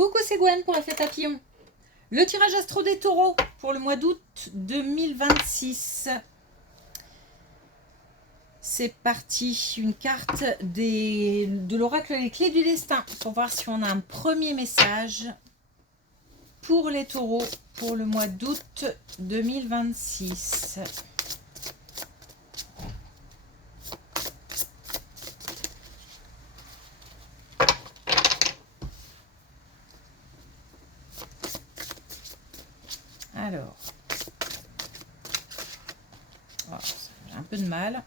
Coucou, c'est Gwen pour la fête papillon. Le tirage astro des taureaux pour le mois d'août 2026. C'est parti, une carte de l'oracle Les Clés du Destin pour voir si on a un premier message pour les taureaux pour le mois d'août 2026. Alors, oh, j'ai un peu de mal.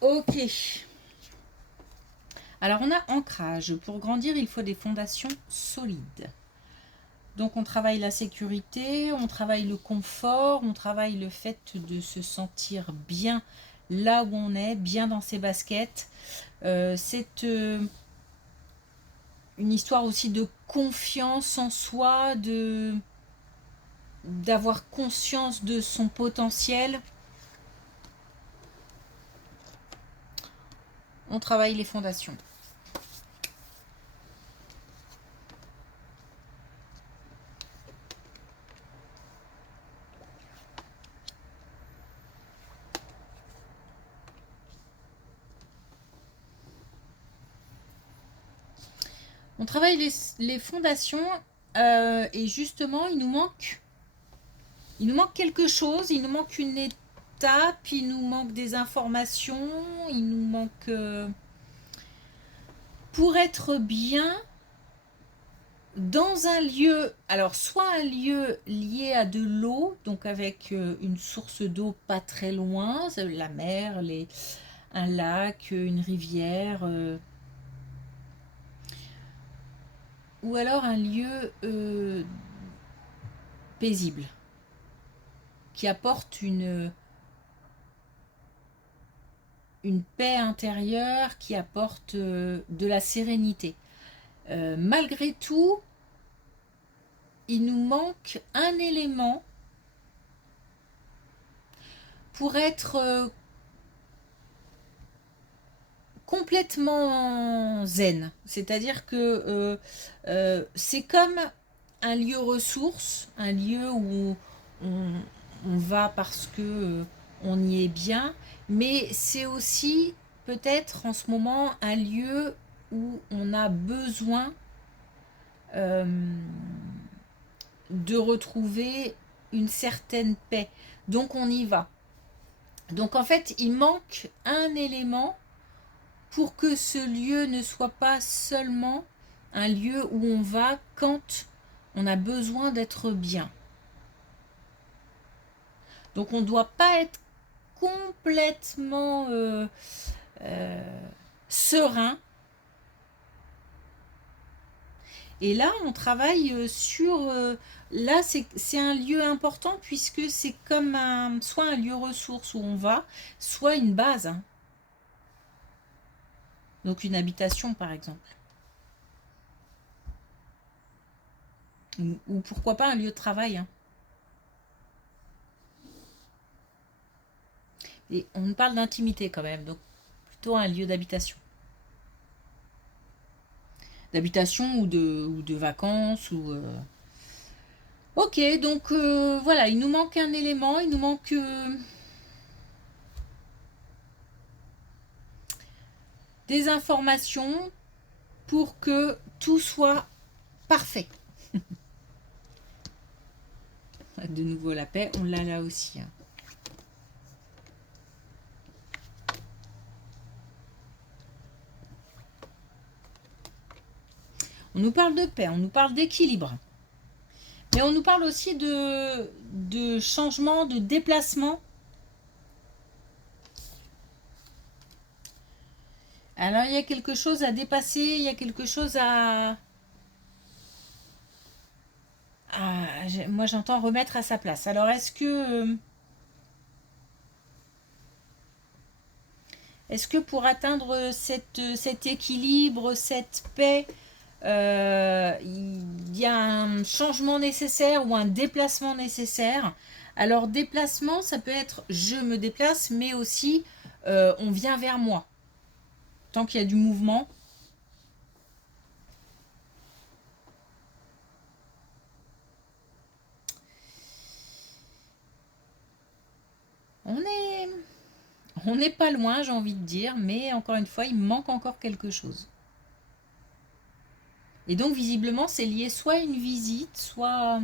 Ok. Alors, on a ancrage. Pour grandir, il faut des fondations solides. Donc, on travaille la sécurité, on travaille le confort, on travaille le fait de se sentir bien là où on est, bien dans ses baskets. C'est une histoire aussi de confiance en soi, d'avoir conscience de son potentiel. On travaille les fondations. On travaille les fondations et justement il nous manque quelque chose, il nous manque une étape, il nous manque des informations, il nous manque pour être bien dans un lieu, alors soit un lieu lié à de l'eau, donc avec une source d'eau pas très loin, la mer, un lac, une rivière, ou alors un lieu paisible, qui apporte une paix intérieure, qui apporte de la sérénité. Malgré tout, il nous manque un élément pour être complètement zen. C'est-à-dire que c'est comme un lieu ressource, un lieu où on va parce que on y est bien, mais c'est aussi peut-être en ce moment un lieu où on a besoin de retrouver une certaine paix. Donc on y va. Donc en fait, il manque un élément pour que ce lieu ne soit pas seulement un lieu où on va quand on a besoin d'être bien. Donc on ne doit pas être complètement serein. Et là, on travaille sur... là, c'est un lieu important puisque c'est comme soit un lieu ressource où on va, soit une base. Donc une habitation, par exemple. Ou pourquoi pas un lieu de travail. Et on parle d'intimité quand même, donc plutôt un lieu d'habitation. D'habitation ou de vacances. Ok, donc voilà, il nous manque un élément, il nous manque des informations pour que tout soit parfait. De nouveau la paix, on l'a là aussi. On nous parle de paix, on nous parle d'équilibre. Mais on nous parle aussi de changement, de déplacement. Alors il y a quelque chose à dépasser, il y a quelque chose moi j'entends remettre à sa place. Alors est-ce que pour atteindre cet équilibre, cette paix, il y a un changement nécessaire ou un déplacement nécessaire, Alors, déplacement, ça peut être je me déplace, mais aussi on vient vers moi. Tant qu'il y a du mouvement. On est, on n'est pas loin, j'ai envie de dire, mais encore une fois, il manque encore quelque chose. Et donc, visiblement, c'est lié soit à une visite, soit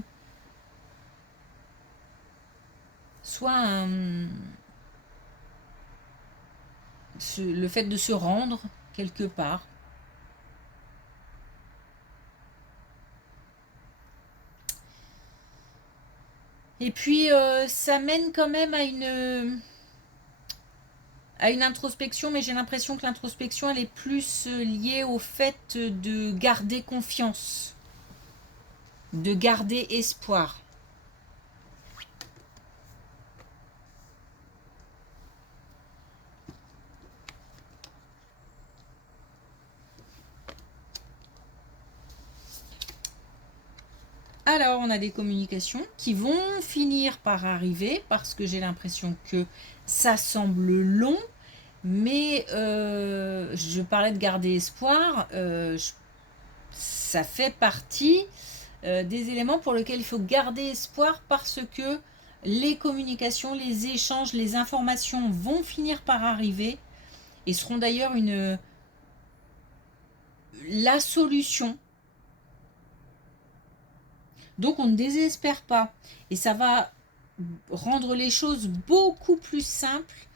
le fait de se rendre quelque part. Et puis, ça mène quand même à une introspection, mais j'ai l'impression que l'introspection, elle est plus liée au fait de garder confiance, de garder espoir. Alors, on a des communications qui vont finir par arriver parce que j'ai l'impression que ça semble long, mais je parlais de garder espoir. Ça fait partie des éléments pour lesquels il faut garder espoir parce que les communications, les échanges, les informations vont finir par arriver et seront d'ailleurs la solution. Donc on ne désespère pas et ça va rendre les choses beaucoup plus simples,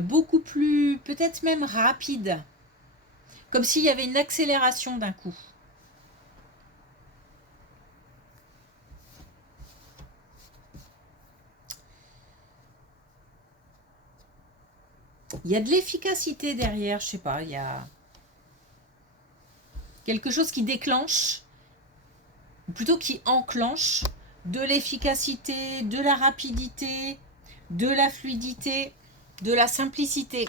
beaucoup plus peut-être même rapides, comme s'il y avait une accélération d'un coup. Il y a de l'efficacité derrière, je sais pas, il y a quelque chose qui déclenche, ou plutôt qui enclenche de l'efficacité, de la rapidité, de la fluidité, de la simplicité.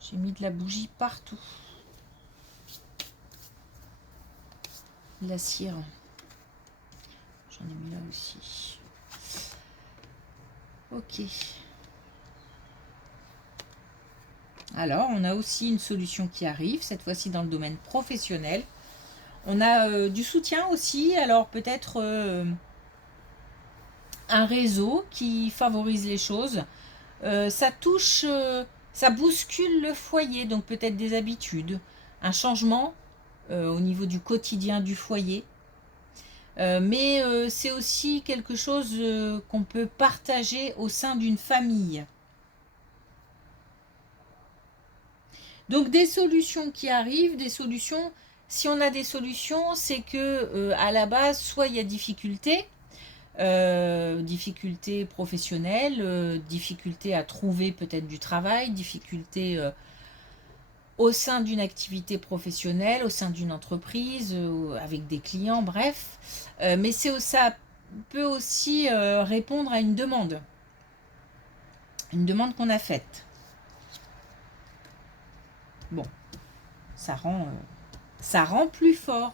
J'ai mis de la bougie partout. De la cire. J'en ai mis là aussi. Ok. Alors, on a aussi une solution qui arrive, cette fois-ci dans le domaine professionnel. On a du soutien aussi, alors peut-être un réseau qui favorise les choses. Ça touche, ça bouscule le foyer, donc peut-être des habitudes, un changement au niveau du quotidien du foyer. Mais c'est aussi quelque chose qu'on peut partager au sein d'une famille. Donc des solutions qui arrivent, des solutions. Si on a des solutions, c'est que à la base, soit il y a difficulté, difficulté professionnelle, difficulté à trouver peut-être du travail, difficulté au sein d'une activité professionnelle, au sein d'une entreprise, avec des clients, bref. Mais ça peut aussi répondre à une demande qu'on a faite. Bon, ça rend plus fort.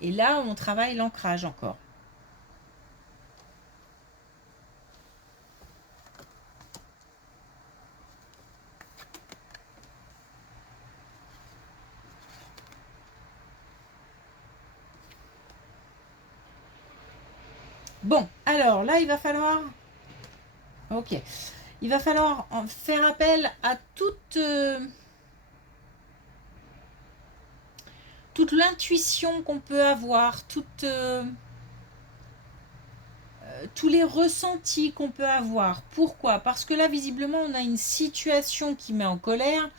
Et là, on travaille l'ancrage encore. Bon, alors là, il va falloir... Ok. Il va falloir faire appel à toute l'intuition qu'on peut avoir, tous les ressentis qu'on peut avoir. Pourquoi? Parce que là, visiblement, on a une situation qui met en colère,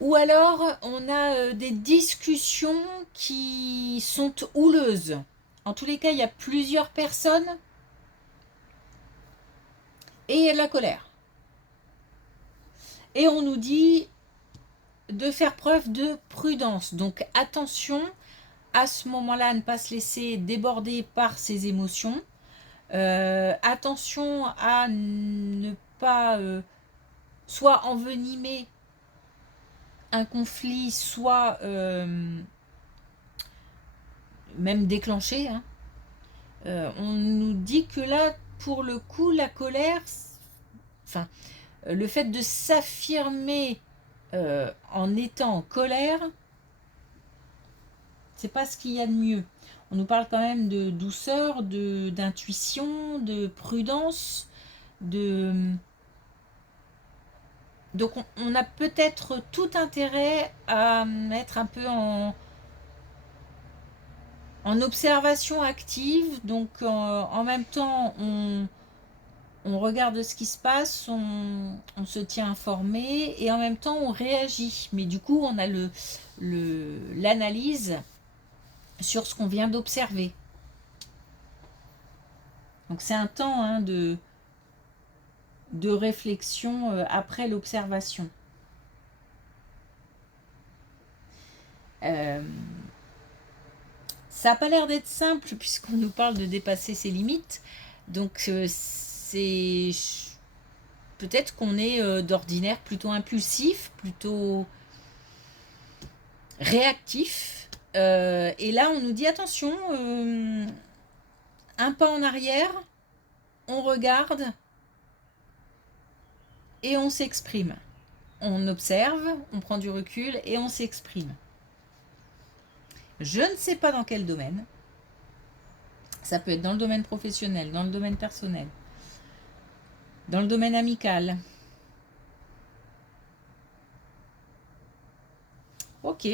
ou alors on a des discussions qui sont houleuses. En tous les cas, il y a plusieurs personnes et il y a de la colère. Et on nous dit de faire preuve de prudence. Donc attention à ce moment-là à ne pas se laisser déborder par ses émotions. Attention à ne pas soit envenimer un conflit, soit même déclenché, hein. On nous dit que là, pour le coup, la colère, enfin, le fait de s'affirmer en étant en colère, c'est pas ce qu'il y a de mieux. On nous parle quand même de douceur, d'intuition, de prudence, de... Donc on a peut-être tout intérêt à être un peu en observation active. Donc en même temps, on regarde ce qui se passe, on se tient informé et en même temps on réagit. Mais du coup, on a l'analyse sur ce qu'on vient d'observer. Donc c'est un temps, hein, de réflexion après l'observation. Ça n'a pas l'air d'être simple puisqu'on nous parle de dépasser ses limites. Donc c'est peut-être qu'on est d'ordinaire plutôt impulsif, plutôt réactif. Et là, on nous dit attention, un pas en arrière, on regarde et on s'exprime. On observe, on prend du recul et on s'exprime. Je ne sais pas dans quel domaine. Ça peut être dans le domaine professionnel, dans le domaine personnel, dans le domaine amical. Ok.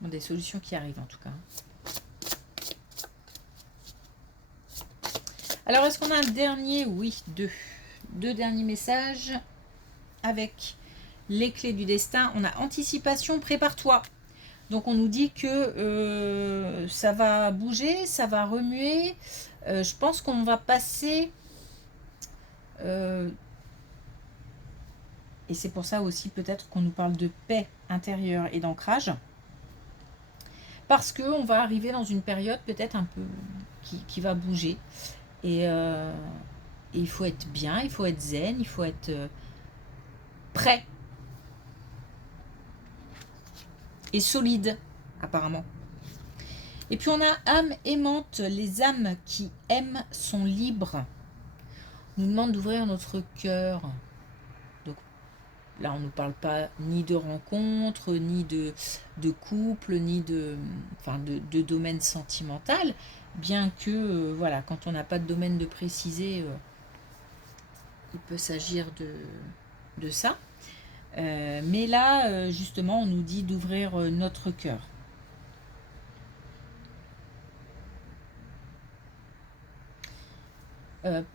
Bon, des solutions qui arrivent en tout cas. Alors, est-ce qu'on a un dernier? Oui, deux. Deux derniers messages avec les clés du destin. On a anticipation, prépare-toi. Donc, on nous dit que ça va bouger, ça va remuer. Je pense qu'on va passer... et c'est pour ça aussi peut-être qu'on nous parle de paix intérieure et d'ancrage. Parce qu'on va arriver dans une période peut-être un peu qui va bouger. Et il faut être bien, il faut être zen, il faut être prêt. Et solide, apparemment. Et puis on a âme aimante. Les âmes qui aiment sont libres. On nous demande d'ouvrir notre cœur. Donc là, on ne nous parle pas ni de rencontre, ni de couple, ni de domaine sentimental. Bien que, voilà, quand on n'a pas de domaine de préciser, il peut s'agir de ça. Mais là, justement, on nous dit d'ouvrir notre cœur.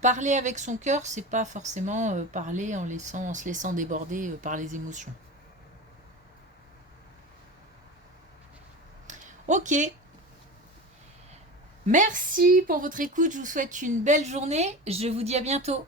Parler avec son cœur, c'est pas forcément parler en se laissant déborder par les émotions. Ok. Merci pour votre écoute. Je vous souhaite une belle journée. Je vous dis à bientôt.